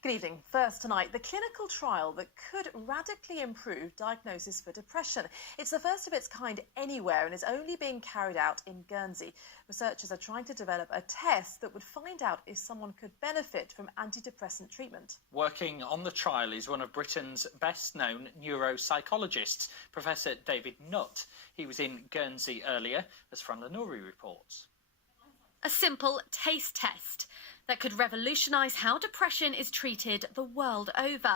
Good evening. First tonight, the clinical trial that could radically improve diagnosis for depression. It's the first of its kind anywhere and is only being carried out in Guernsey. Researchers are trying to develop a test that would find out if someone could benefit from antidepressant treatment. Working on the trial is one of Britain's best-known neuropsychologists, Professor David Nutt. He was in Guernsey earlier, as Fran Lenori reports. A simple taste test that could revolutionise how depression is treated the world over.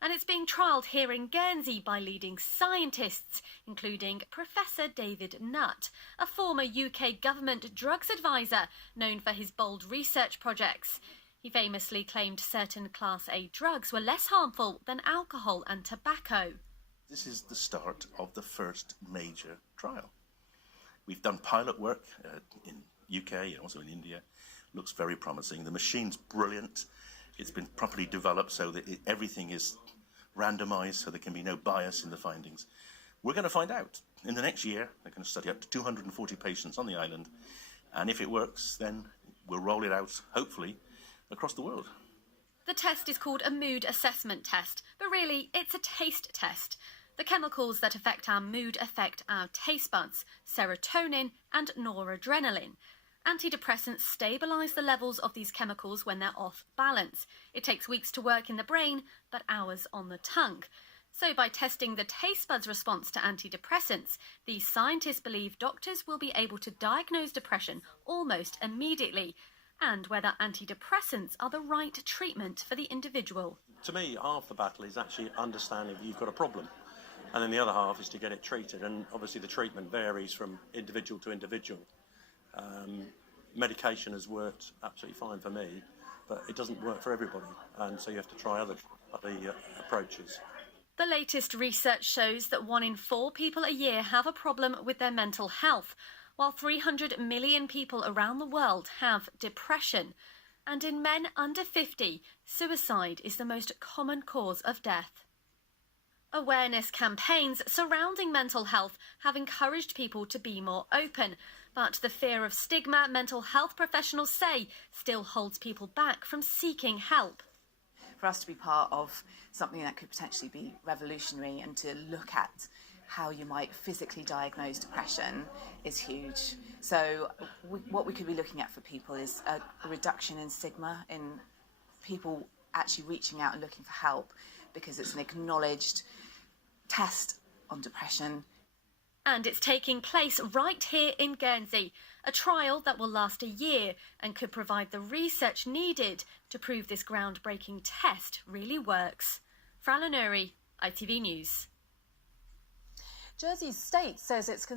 And it's being trialled here in Guernsey by leading scientists, including Professor David Nutt, a former UK government drugs advisor known for his bold research projects. He famously claimed certain Class A drugs were less harmful than alcohol and tobacco. This is the start of the first major trial. We've done pilot work in UK and also in India. Looks very promising. The machine's brilliant. It's been properly developed so that everything is randomised, so there can be no bias in the findings. We're going to find out. In the next year, they're going to study up to 240 patients on the island, and if it works, then we'll roll it out, hopefully, across the world. The test is called a mood assessment test, but really it's a taste test. The chemicals that affect our mood affect our taste buds, serotonin and noradrenaline. Antidepressants stabilise the levels of these chemicals when they're off balance. It takes weeks to work in the brain, but hours on the tongue. So by testing the taste buds response to antidepressants, these scientists believe doctors will be able to diagnose depression almost immediately, and whether antidepressants are the right treatment for the individual. To me, half the battle is actually understanding that you've got a problem, and then the other half is to get it treated, and obviously the treatment varies from individual to individual. Medication has worked absolutely fine for me, but it doesn't work for everybody, and so you have to try other approaches. The latest research shows that 1 in 4 people a year have a problem with their mental health, while 300 million people around the world have depression. And in men under 50, suicide is the most common cause of death. Awareness campaigns surrounding mental health have encouraged people to be more open, but the fear of stigma, mental health professionals say, still holds people back from seeking help. For us to be part of something that could potentially be revolutionary and to look at how you might physically diagnose depression is huge. So what we could be looking at for people is a reduction in stigma, in people actually reaching out and looking for help, because it's an acknowledged test on depression. And it's taking place right here in Guernsey, a trial that will last a year and could provide the research needed to prove this groundbreaking test really works. Fran Lenori, ITV News. Jersey State says it's